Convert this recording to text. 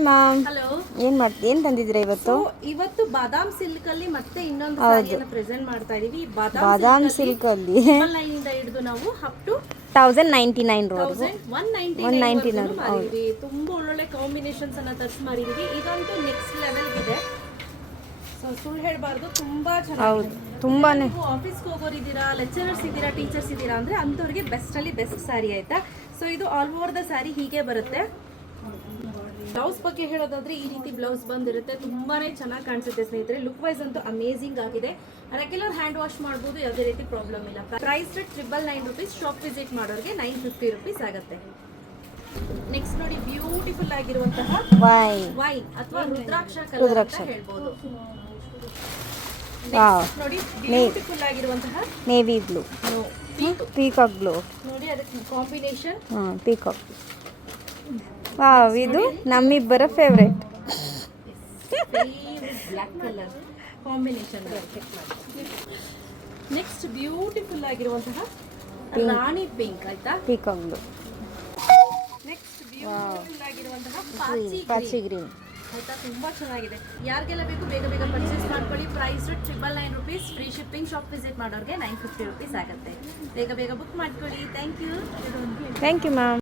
Hi ma'am. Hello. ಏನು ತಂದಿದ್ದೀರಾ ಇವತ್ತು? ಇವತ್ತು ಬಾದಾಮ್ ಸಿಲ್ಕ್ ಅಲ್ಲಿ ಮತ್ತೆ ಇನ್ನೊಂದು ಸಾರಿಯನ್ನು ಪ್ರೆಸೆಂಟ್ ಮಾಡ್ತಾ ಇದೀವಿ. ಬಾದಾಮ್ ಸಿಲ್ಕ್ ಅಲ್ಲಿ ಇಂದ ಹಿಡಿದು ನಾವು ಅಪ್ ಟು 1099 ರೋದು 199 ಮಾಡಿದೀವಿ. ತುಂಬಾ ಒಳ್ಳೊಳ್ಳೆ ಕಾಂಬಿನೇಷನ್ಸ್ ಅನ್ನ ಟಚ್ ಮಾಡಿದೀವಿ. ಇದಂತೂ ನೆಕ್ಸ್ಟ್ ಲೆವೆಲ್ ಇದೆ. ಸೊ ಸುಳ್ಳು ಹೇಳಬಾರ್ದು, ತುಂಬಾ ಚೆನ್ನಾಗಿದೆ. ತುಂಬಾನೇ ಆಫೀಸ್ಗೆ ಹೋಗೋರಿದ್ದೀರಾ, ಲೆಕ್ಚರರ್ಸ್ ಇದ್ದೀರಾ, ಟೀಚರ್ಸ್ ಇದ್ದೀರಾ ಅಂದ್ರೆ ಅಂಥವ್ರಿಗೆ ಬೆಸ್ಟ್ ಅಲ್ಲಿ ಬೆಸ್ಟ್ ಸ್ಯಾರಿ ಆಯ್ತಾ. ಸೊ ಇದು ಆಲ್ ಓವರ್ ದ ಸ್ಯಾರಿ ಹೀಗೆ ಬರುತ್ತೆ. ಬ್ಲೌಸ್ ಬಗ್ಗೆ ಹೇಳೋದಾದ್ರೆ ಈ ರೀತಿ ಬ್ಲೌಸ್ ಬಂದಿರುತ್ತೆ. ತುಂಬಾನೇ ಚೆನ್ನಾಗಿ ಕಾಣಿಸುತ್ತೆ ಸ್ನೇಹಿತರೆ. ಲುಕ್ ವೈಸ್ ಅಂತೂ ಅಮೇಜಿಂಗ್ ಆಗಿದೆ. ರೆಗ್ಯುಲರ್ ಹ್ಯಾಂಡ್ ವಾಶ್ ಮಾಡ್ಬೋದು, ಯಾವುದೇ ರೀತಿ ಪ್ರಾಬ್ಲಮ್ ಇಲ್ಲ. Price 999 rupees. ಶಾಪ್ ವಿಸಿಟ್ ಮಾಡೋರಿಗೆ 950 ರುಪೀಸ್ ಆಗುತ್ತೆ. ನೆಕ್ಸ್ಟ್ ನೋಡಿ, ಬ್ಯೂಟಿಫುಲ್ ಆಗಿರುವಂತಹ ವೈನ್ ಅಥವಾ ರುದ್ರಾಕ್ಷ ಕಲರ್ ಅಂತ ಹೇಳ್ಬೋದು. ನೋಡಿ, ಬ್ಯೂಟಿಫುಲ್ ಆಗಿರುವಂತಹ ನೇವಿ ಬ್ಲೂ, ಪೀಕಾಕ್ ಬ್ಲೂ ನೋಡಿ, ಅದಕ್ಕೆ ಕಾಂಬಿನೇಷನ್ ಪೀಕಾಕ್. ವಾವ್, ಇದು ನಮ್ಮಿಬ್ಬರ favourite. Black colour combination. Next beautiful ಆಗಿರುವಂತಹ ರಾಣಿ ಪಿಂಕ್ ಆಯ್ತಾ, ಪೀಕಾಕ್ ಬ್ಲೂ. ನೆಕ್ಸ್ಟ್ ಬ್ಯೂಟಿಫುಲ್ ಆಗಿರುವಂತಹ ಪಾಚಿ ಗ್ರೀನ್ ಆಯ್ತಾ, ತುಂಬಾ ಚೆನ್ನಾಗಿದೆ. ಯಾರಿಗೆಲ್ಲ ಬೇಕು ಬೇಗ ಬೇಗ ಪರ್ಚೇಸ್ ಮಾಡ್ಕೊಳ್ಳಿ. Price 999 rupees. Free shipping. Shop visit ಮಾಡೋರಿಗೆ 950 ರುಪೀಸ್ ಆಗುತ್ತೆ. ಬೇಗ ಬೇಗ ಬುಕ್ ಮಾಡ್ಕೊಳ್ಳಿ. Thank you ma'am.